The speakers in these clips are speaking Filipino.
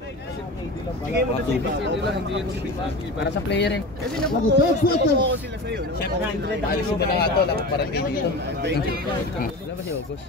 Sige mo na para sa player eh. Kasi napupo sila sa'yo. 700 ang ilo na ito. Para dito. Wala ba si August?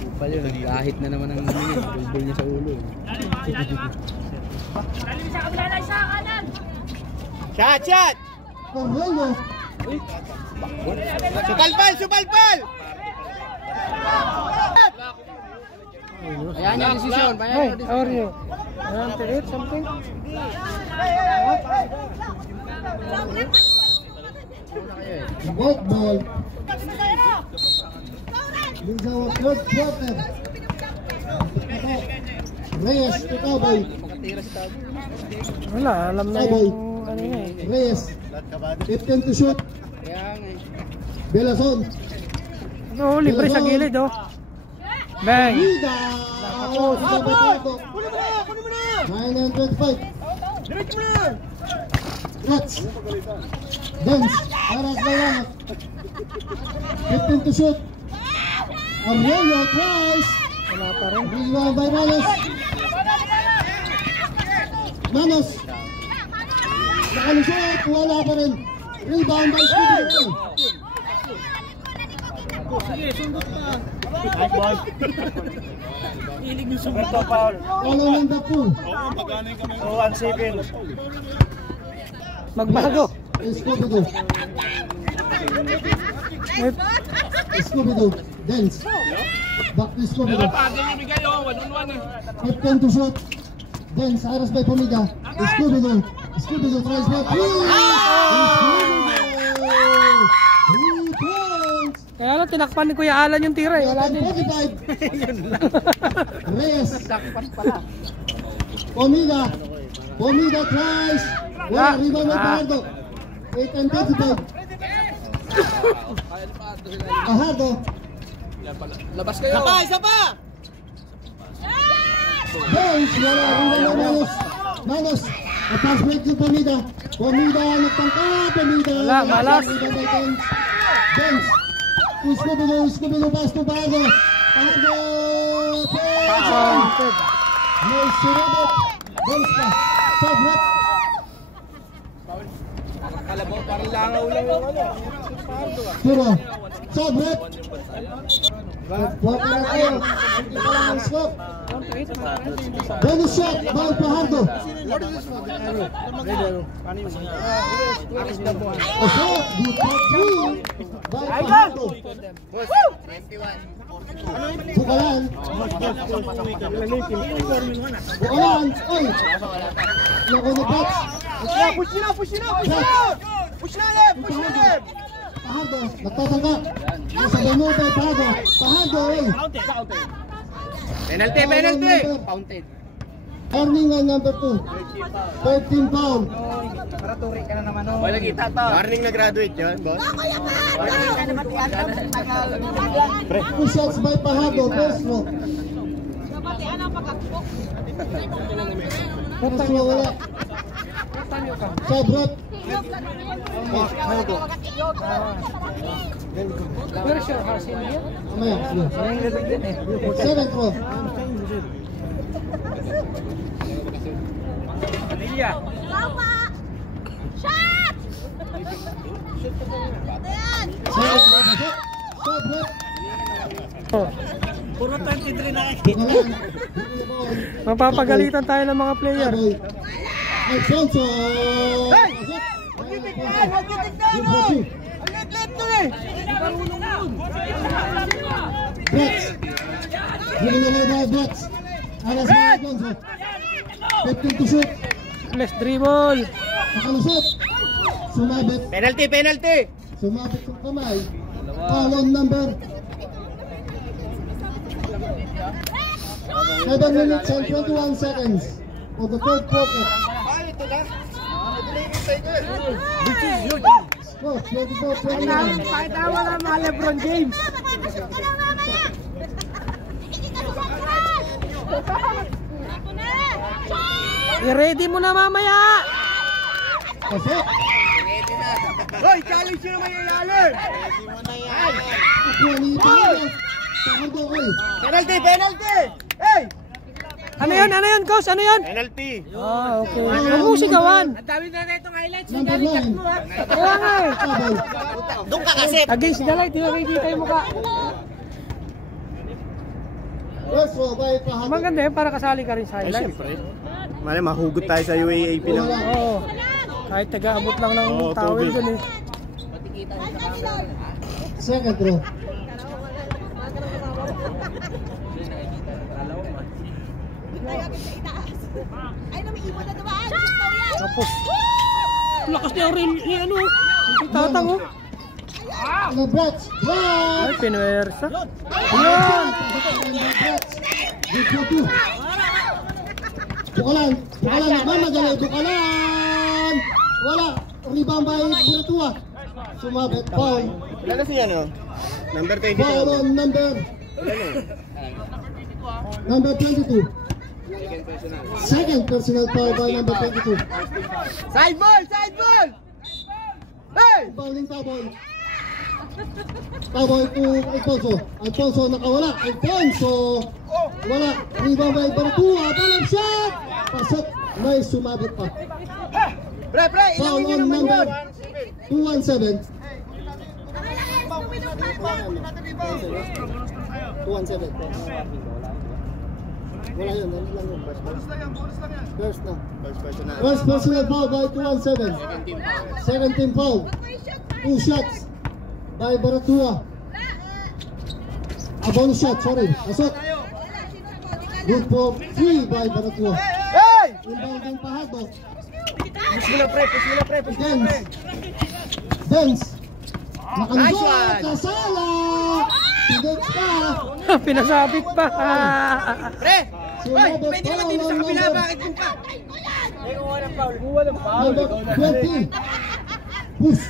Upal yun. Kahit na naman ang bulbul niya sa ulo. Lalim sa kabila na isa kanan. Shot! Shot! Supalpal! Supalpal! Ayan yung desisyon. Hey, how are you? You want to eat something? White ball. This is our third quarter. Reyes to Cowboy. Wala, alam na yung ano niya eh. Reyes. 15 to shoot. Belason. No, libre sa gilid oh. Bang! Vida! Oh, kunin mo na! 925. Diretso mo na! Rats. Dance. Aras Bayanat. 15 to shoot. Aurelio tries. Wala pa rin. Rebound by Manos. Manos. Nakalusot. Wala pa rin. Rebound by Scooby. Sige, sundot pa. Nice ball. Hilig yung sundot. Ito, Paul. Follow number 2. So, 1-7. Magbago. Scooby-Doo. Scooby-Doo. Dance. Back to Scooby-Doo. 15 to shoot. Dance. Aras by Pumida. Scooby-Doo. Scooby-Doo tries back. Kaya lang, tinakpan ni Kuya Alan yung tira eh. Wala din. 45. Yun lang. Reyes. Tinakpan pala. Pumida. Pumida tries. Wala. Rebound by Fajardo. 8 and 35. Fajardo. Labas kayo. Isa pa! Dance. Wala. Rebound by Manos. Manos. Pass break to Pumida. Pumida nagtangka. Pumida. Wala, malas. Rebound by Dance. Dance. Scooby-Doo. Scooby-Doo pass to Fajardo. Fajardo. May surabot. Dance pa. Sobrat. Akala mo, parang langaw lang yung ano. Sino? Sobrat. Waka na kayo. Hindi ka lang ang scope. Bonus shot. Bawal Fajardo. Oso. Good shot. Bawal Fajardo. Bukalan. Bukalan. Oy. Lako na Pats. Push nila, push nila, push nila! Push na left, push na left! Fajardo. Nagtatangka. Nasa Danuto. Fajardo. Fajardo. Oy. Penalty, penalty! Fountain. Earning on number 2. 13 pound. Para turi ka na naman o. Wala kita to. Warning na graduate yun, boss. Warning ka na matiyasan. Two shots by Fajardo. First row. First row wala. Sobrat. Where's your house in here? Mamaya. 7th row. Padilla. Shot! Sobrat. Puro 23 na Mapapagalitan tayo ng mga player. Alfonso. Hey! Huwag yung tignan! Huwag yung tignan! Ang lit-lit to eh! Brats. Hindi na lang Brats. Alas na Alfonso. 15 to shoot. Let's dribble. Nakalusot. Sumabit. Penalty, penalty! Sumabit yung kamay. Foul number 7 minutes and 21 seconds for the third quarter. Score 24-21. Pakitawa na mga LeBron James. I-ready mo na mamaya. Kasi Hoy, challenge nyo naman yung Yaler! Juanito na. Fajardo, oy. Penalty, penalty! Hey! Ano yan, coach? Ano yan? NLP. Ah, okay. Huwag mo sigawan. Ang dami na na itong highlights. Number 9. Kaya nga eh. Tabay. Doon ka kasi. Against the light, di ba kita yung mukha? First row by Pahato. Maganda yun, para kasali ka rin sa highlights. Mali, mahugot tayo sa UAAP lang. Oo. Kahit taga-abot lang ng towel dun eh. Second row. Ay, namiibon na naman. Tapos. Lakas niya rin. Yung ano. Yung tatang oh. Ano, Brats? Brats! Ay, pinuwersa. Ayan! Good for two. Bukalan. Bukalan. Nagmamadali. Bukalan. Wala. Rebound by Buratua. Sumabit. Foul. Lalo siya, no? Number 22. Foul on number 22. Second personal foul by number 22. Side ball! Side ball! Hey! Fouling Taboy. Taboy to Alfonso. Alfonso nakawala. Alfonso. Wala. Rebound by Buratua. Balang shot. Pasok. May sumabit pa. Pre! Foul on number 217. 217. Wala yun. Ano lang yun? First na. First personal foul by 217. 17 foul. 2 shots by Buratua. Bonus shot, sorry. Pasok. Good for 3 by Buratua. Hey! Inbounding Pahato. Push mo lang, pre. Dance. Dance. Nice Nakalusot. one. Kasala. Pidot pa. Pinasabit pa. Pre! Sumabot Pwede pa naman dito sa ang kabila. number- Bakit yung pa? Number 20. Push.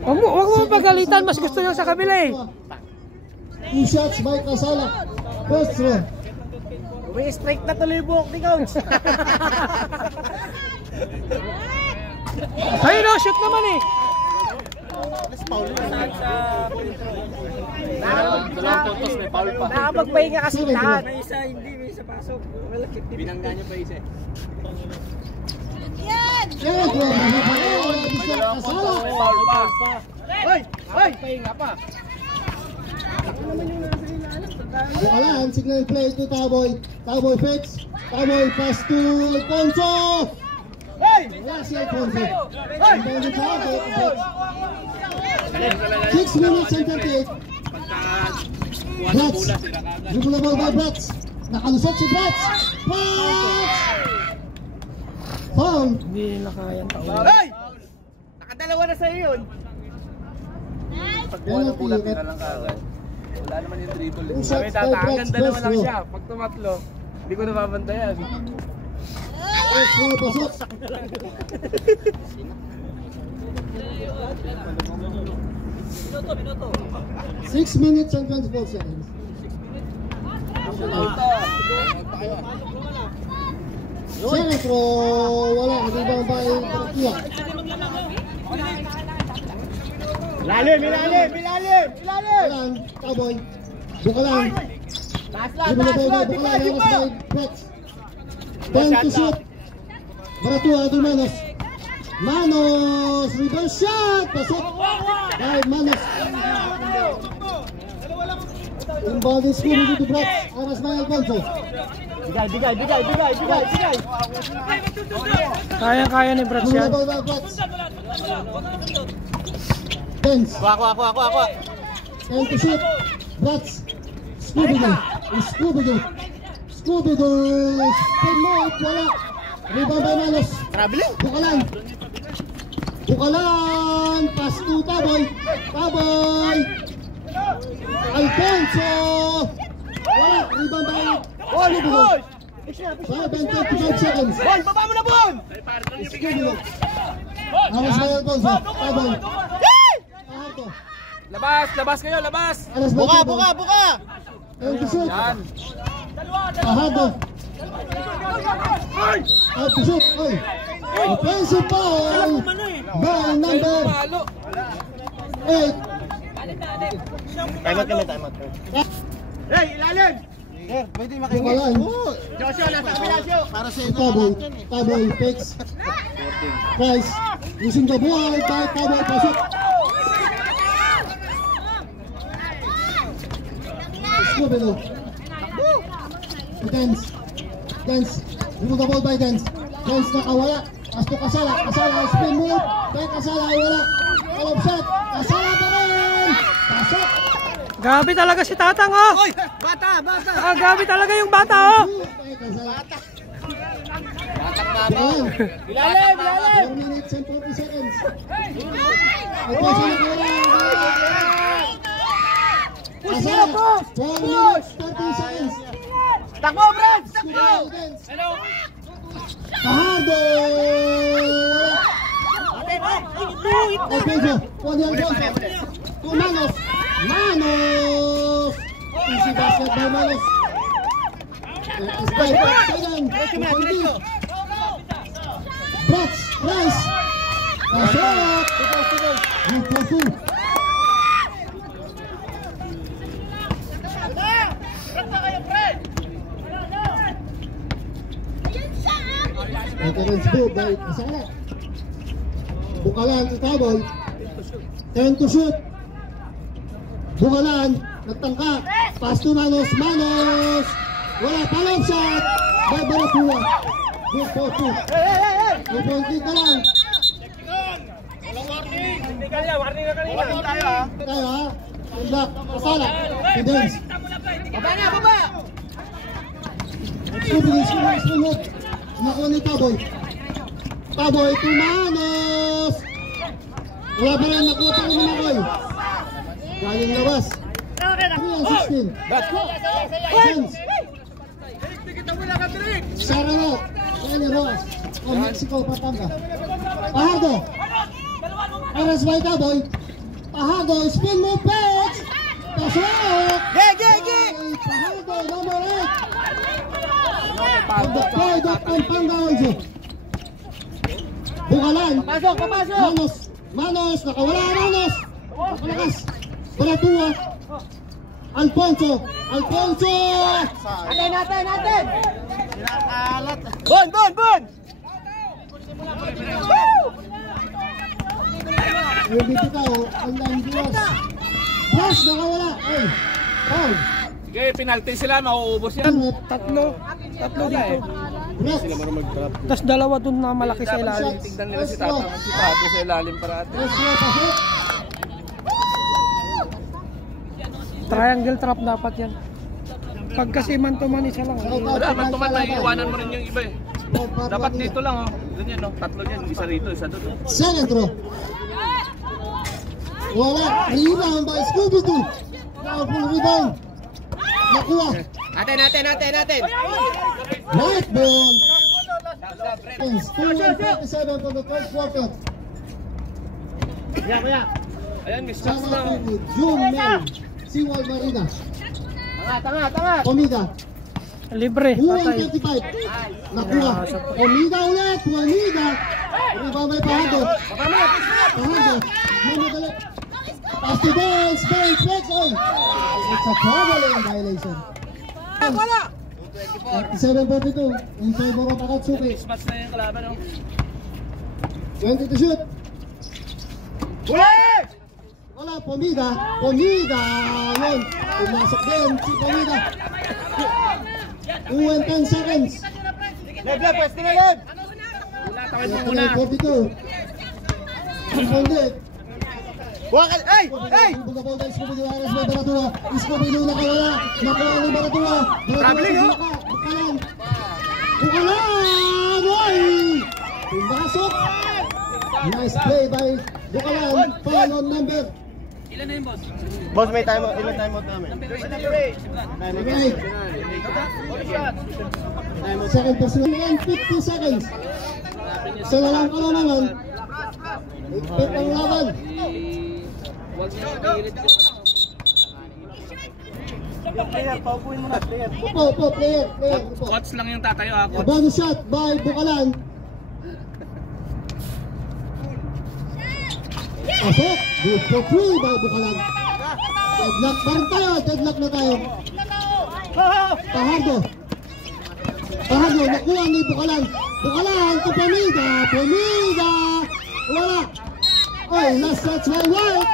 Huwag mo pagalitan. Mas gusto niyo sa kabila eh. 2 shots by Kasala. First row. May strike na tuloy buhok ni Coach. Ayun o, shoot naman eh. Nakapagpahinga kasi Second lahat. row. May isa pasok. Binangga niyo pa isa. Yan! Third row. Kasala. Hoy! Pahinga pa. Bukalan, signal play to Taboy. Taboy fix. Taboy pass to Alfonso. Wala si Alfonso. Inbounding Pahato. 6 minutes and 38. Brats. Dribble by Brats. Nakalusot si Brats. Brats! Foul. Hindi nila kayang taon. Hoy! Nakadalawa na sa'yo yun. Penalty. Wala naman yung dribble. Two shots by Brats. First row. Pag tumatlo, hindi ko nababantayan. First row, pasok. Minuto. 6 minutes and 24 seconds. Second row, wala. Rebound by Buratua. Ilalim! Bukalan, Taboy. Bukalan. Dribble by Bukalan. Manos by Brats. 10 to shoot. Buratua to Manos. Manos, reverse shot. Pasok. By Manos. Inbounding Scooby to Brats. Aras by Alfonso. Bigay! Kaya ni Brats yan. Dribble by Brats. Dance. Kuha! 10 to shoot. Brats. Scooby-Doo. Pinot. Wala. Rebound by Manos. Traveling! Bukalan. Pass to Taboy. Alfonso. Wala. Rebound by Scooby-Doo. 5 and 25 seconds. Bon! Baba mo na, Bon! Scooby-Doo. Aras by Alfonso. Taboy. Pahato. Labas kayo! Aras by Taboy. Buka! 10 to shoot. Pahato. Out to shoot. Oy. Offensive foul by number 8. Time out. Hey, ilalim! Bukalan. Taboy, fix. Price, using the ball, by Taboy, pasok. Scubino. Dance. Remove the ball by Dance. Dance nakawala. Pasto Kasala. Kasala, spin move. By Kasala, wala. Follow shot. Kasala pa rin. Pasok. Gabi talaga si Tatang, oh! Oy! Bata! Gabi talaga yung bata, oh! Ilalim! 4 minutes and 40 seconds. Kasala nakawala. Kasala. 4 minutes, 30 seconds. Takbo, Brad! Takbo! Hello. Fajardo! Pedro, pone al golfo. Con Manos. Easy basket by Manos. Spike, Sagan. Brats, Rice. Pasok. Good for two. Veterans go by Kasala. Bukalan si Taboy. 10 to shoot. Bukalan, nagtangka. Pass to Manos. Wala, follow shot. By Baratua. Good for two. 2 point lead na lang. Warning tayo, ha? Tayo ha. Good luck. Kasala. Si Dance. Baba! Sunod. Nakuha ni Taboy. Taboy to Manos. Wala pa rin. Nakuha pa rin ni Makoy. Galing labas. 3-16. Dance. Saranot. Kenny Roas. O Mexico, Pampanga. Fajardo. Aras by Taboy. Fajardo. Spin move pitch. Pasok. Fajardo. Number 8. Pagdaploy dot Pampanga also. Bukalan. Papasok! Manos. Nakawala Manos. Nakalakas. Baratua. Alfonso. Natin! Bon! Yung bibitaw. Ang Landuas. Brush. Nakawala. Ay. Foul. Sige, penalty sila, mauubos yan. Tatlo dito. Brush. Tapos dalawa dun na malaki sa ilalim. Tingnan nila si Tatang at si Pago sa ilalim parati. Pasok. Triangle trap dapat yan. Pag kasi man to man isa lang. Wala, man tuman, naiiwanan mo rin yung iba eh. Dapat dito lang, oh. Ganyan, no? Tatlo dyan, isa rito, isa doon. Second throw. Wala. Rebound by Scooby-Doo. Powerful rebound. Nakuha. Natin! White ball. 2:37 for the first quarter. Ayan, miss shots na. Sama Pili, June Mel, Siwal Marina, Tanga! Omida. Libre, patay. 1:35. Nakuha. Omida ulit. Rebound by Fajardo. Mamadali. Pass to Dance. Flex. It's a traveling violation. 37-42 in favor of Akatsuki. Match na yung kalaban, no? 20 to shoot. Wala, Pomida. Yun. Pumasok din si Pomida. 2 and 10 seconds. Pwede na yun! Wala, tawid mo muna. 42. Suspended. Hey! Buga ball by Scooby-Doo. Aras by Baratua. Scooby-Doo nakawala. Nakuha ni Baratua. Traveling, oh. Bukalan! Oy! Pumasok. Nice play by Bukalan. Foul on number. Ilan na yun, boss? Boss, may time out namin. Okay. Second person and 50 seconds. Sa lalang kalamangan. Ipit ang laban. Upo, player. Upo. Coach lang yung tatayo, ha? A bonus shot by Bukalan. Pasok. Good for 3 by Bukalan. Deadlock pa rin tayo. Na tayo. Fajardo. Pumalo, nakuha ni Bukalan. Bukalan to Pomida. Pomida. Wala. Ay, last touch by White.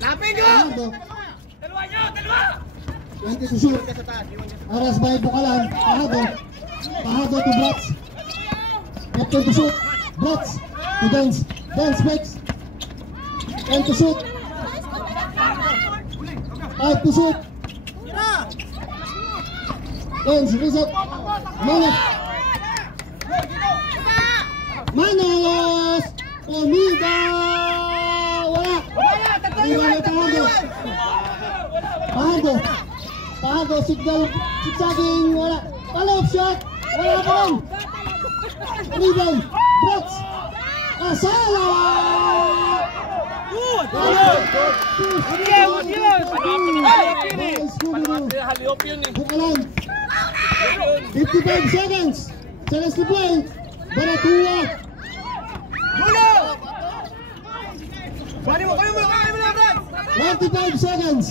Lapin nyo! Dalawa nyo! Dalawa! 20 to shoot. Aras by Bukalan. Pahado. Pahado to Brats. 15 to shoot. Brats to Dance. Dance breaks. 10 to shoot. 5 to shoot. Dance, reset. Manos. Manos. Pomida. Wala. Iwan na Pahado. Pahado. Pahado. Signal. Sigsaging. Wala. Follow-up shot. Wala pa rin. Rebound. Brats. Asala. Bukalan. 55 seconds. Chance to play. Baratua. 25 seconds.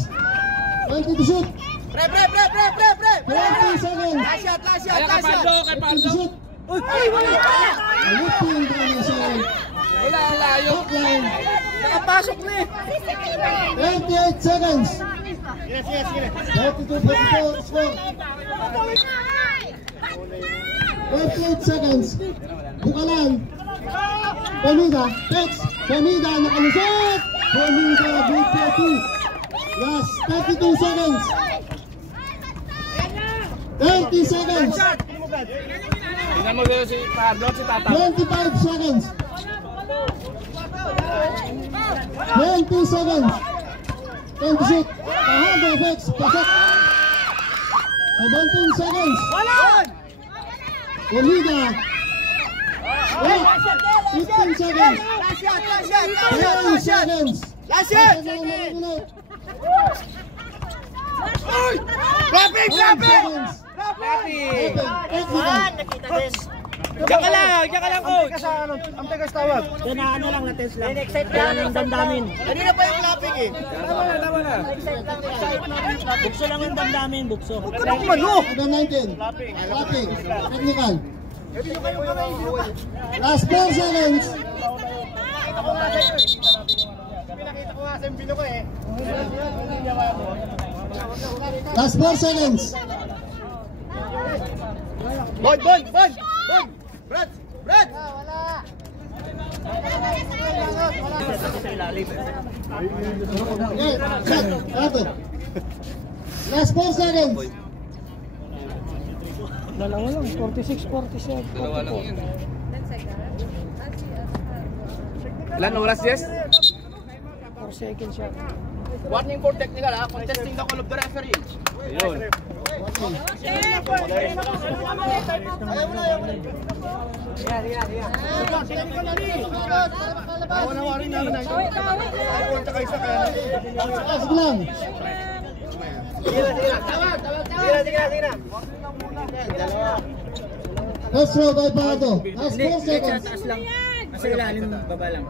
20 to shoot. 20 seconds. Last shot! 20 to shoot. Ay, wala pa! Lifting pa na siya. Wala, layo. Hotline. Nakapasok na eh. 28 seconds. Sige. 32-44 score. 28 seconds. Bukalan. Pomida. Tex. Pomida nakalusot. Pomida beat 2. Last 32 seconds. 30 seconds. Tingnan mo si Pablo, si Tata. 25 seconds. 20 seconds. 10 to shoot. Pahado effects. Pasok. 17 seconds. Pomida. 15 seconds. 10 seconds. Last shot! Grabbing! Diyan ka lang, coach. Ang tegas tawag. Ano lang, na-test lang. Excite lang yung damdamin. Kanina pa yung clapping eh. Tama na. Bukso lang yung damdamin, bukso. Number 19. Clapping. Technical. Last 4 seconds. Pinakita ko nga sa bilo ko eh. Last 4 seconds. Bon! Brad! Okay, shot. Ato. Last 4 seconds. Dalawa lang, 46, 47. Dalawa lang yun. Ilan oras, Jess? 4 seconds siya. Warning for technical ha, contesting the call of the referee. Ayun. Sige lang. Last throw by Pahado. Last 4 seconds. Taas lang. Kasi ilalim, baba lang.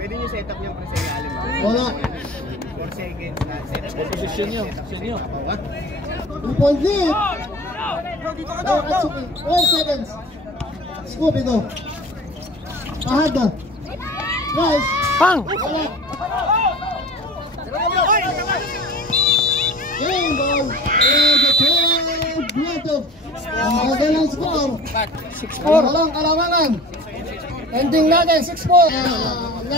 Pwede nyo set up yung pre sa ilalim. Wala. 4 seconds na set up. Position nyo. 3-point lead. Atsuki. 4 seconds. Scoopy go. Pahado. Nice. Pang! Wala. Game ball. And the third minute of ang kagalang score. 6-4. Walang kalamangan. Ending natin 6-4.